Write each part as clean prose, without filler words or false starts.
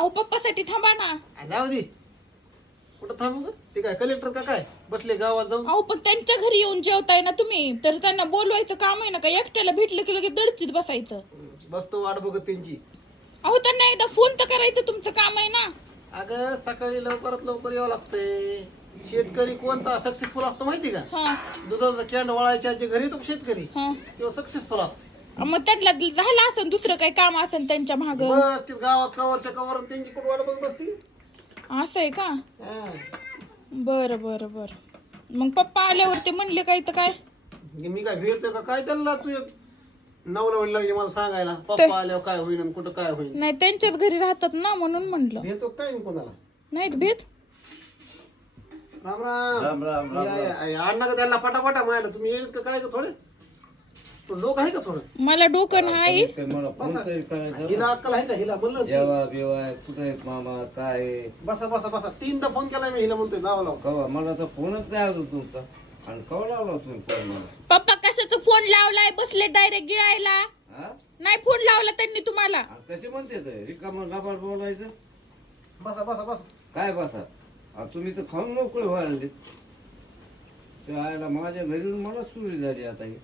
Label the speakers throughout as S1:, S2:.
S1: अहो पप्पासाठी थांबा ना.
S2: जाऊ दे. कुठं थांबू ग? ते काय कलेक्टर का काय बसले गावात जाऊन?
S1: अहो पण त्यांच्या घरी येऊन जेवताय ना तुम्ही, तर त्यांना बोलवायचं काम आहे ना का? एकट्याला भेटलं की लगेच दडचित बसायचं.
S2: बसतो वाट बघत त्यांची.
S1: अहो त्यांना एकदा फोन तर करायचं, तुमचं काम आहे ना.
S2: अगं सकाळी लवकर यावं लागतंय. शेतकरी कोणता सक्सेसफुल असतो माहिती का?
S1: हा
S2: दुधाचा कॅन वळायच्या जे घरी तो शेतकरी
S1: हा.
S2: तो सक्सेसफुल असतो.
S1: मग त्यांना झालं असेल दुसरं काही काम असेल त्यांच्या माग.
S2: बस ते गावात कवरच्या कवर त्यांची कुठं वाट बघत बसती.
S1: असं आहे का?
S2: हा.
S1: बरं बरं बरं. मग पप्पा आल्यावर ते म्हणले काय तर काय?
S2: मी काय भेटतो का काय त्यांना तू नवला होईल लागली मला सांगायला पप्पा आल्यावर काय होईल आणि कुठं काय होईल.
S1: नाही त्यांच्याच घरी राहतात ना म्हणून म्हणलं.
S2: भेटतो काय मी कोणाला.
S1: नाहीत भेट.
S2: राम राम
S3: राम राम राम राम.
S2: आणा का त्यांना पटापटा मायला तुम्ही येईल का काय का थोडे लोक आहे का थोडं.
S1: मला डोकं नाही.
S3: ते मला फोन तरी करायचं.
S2: हिला अक्कल आहे का हिला म्हणलं
S3: जेवा बिवा कुठे आहेत मामा काय आहे?
S2: बसा बसा बसा 3दा फोन केला मी हिला म्हणतोय नाव लाव.
S3: कवा मला तर फोनच नाही आलो तुमचा. आणि कवा लावला तुम्ही फोन मला?
S1: पप्पा कशाचा फोन लावलाय? बसले डायरेक्ट गिळायला.
S3: हा?
S1: नाही फोन लावला त्यांनी तुम्हाला.
S3: आणि कसे म्हणते ते रिकाम नाबाड बोलायचं?
S2: बसा बसा बसा.
S3: काय बसा? तुम्ही तर खाऊन मोकळे व्हायला ते आयला माझ्या घरी येऊन मला चोरी झाली आता ही.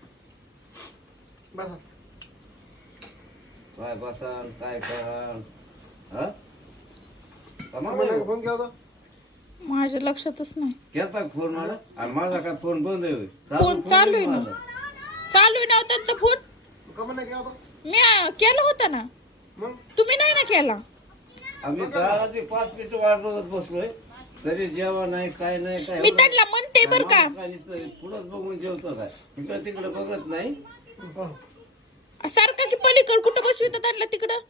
S2: बसा.
S3: काय बसा आणि काय करा? हा? कमाल
S2: मला
S3: आहे.
S2: फोन केला होता.
S1: माझ्या लक्षातच नाही.
S3: केलता फोन मला आणि माझा काय फोन बंद आहे होय?
S1: फोन चालू आहे ना.
S3: माझा.
S1: चालू आहे ना त्यांचा फोन.
S2: कमन नाही केला होता
S1: मी केला होता ना.
S2: मग
S1: तुम्ही नाही ना केला.
S3: आम्ही दारात 5 मिनिटं वाट बघत बसलोय तरी जेवा नाही काय नाही काय
S1: मी त्यांना म्हणते बर का.
S3: पुढंच बघून जेवतो काय इकडं तिकडं बघत नाही.
S1: सारखं की पलीकड कुठं बसवित त्यांना तिकडं.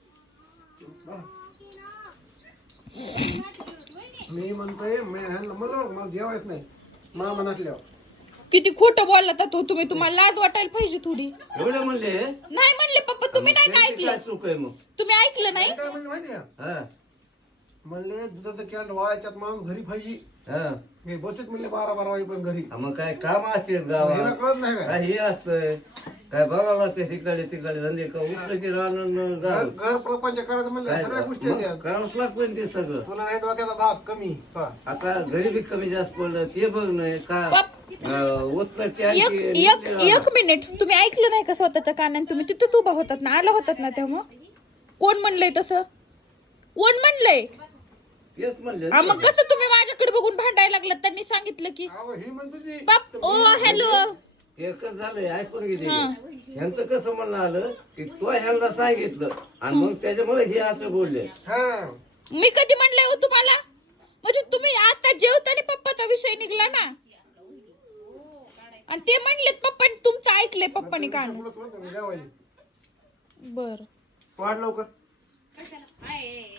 S2: मी म्हणतोय मला जेवायच नाही मामा नसल्यावर.
S1: किती खोटं बोलला तो तुम्ही. तुम्हाला लाज वाटायला पाहिजे थोडी.
S3: एवढं म्हणले
S1: नाही म्हणले पप्पा. तुम्ही नाही का
S3: काय
S1: ऐकलं?
S3: चूक आहे मग?
S1: तुम्ही ऐकलं नाही.
S2: काय म्हणजे माहिती का
S3: हा
S2: म्हणले दुधाचं कॅन वाळायच्यात माणूस घरी पाहिजे.
S3: हा
S2: मी बसलेत म्हणले 12 वाजेपर्यंत घरी.
S3: मग काय काम असतील
S2: हिला
S3: गावात
S2: कळत नाही का
S3: काही असतंय काय बघावं लागतं तिकडे धंदे का उठलं की राहणं
S2: घर घर प्रपंच करायचं म्हणलं
S3: काय
S2: सगळ्या गोष्टी आहेत.
S3: करावंच लागतं ना ते सगळं.
S2: तुला नाही डोक्याचा दाब कमी पहा.
S3: आता गरीबी कमी जास्त पडलं ते बघ नाही का उचलं की
S1: एक
S3: आणखी
S1: एक एक मिनिट. तुम्ही ऐकलं नाही का स्वतःच्या कानाने? तुम्ही तिथंच उभा होतात ना, आला होतात ना तेव्हा. कोण म्हणलंय तसं? कोण म्हणलंय?
S3: तेच म्हणले
S1: मग कसं तुम्ही माझ्याकडे बघून भांडायला लागलात? त्यांनी सांगितलं की
S2: अहो, ही म्हणतो ती
S1: बाप. ओ हॅलो.
S3: एकच झालंय ऐकून घेते ह्यांचं कसं म्हणणं आलं की तो ह्यांना सांगितलं आणि मग त्याच्यामुळे हे असं बोलले.
S2: हा
S1: मी कधी म्हणलंय हो तुम्हाला? म्हणजे तुम्ही आता जेवताना पप्पाचा विषय निघला ना, आणि ते म्हणलेत पप्पानी तुमचं ऐकलंय पप्पानी का.
S2: जेवायला
S1: बर
S2: वाढ लवकर.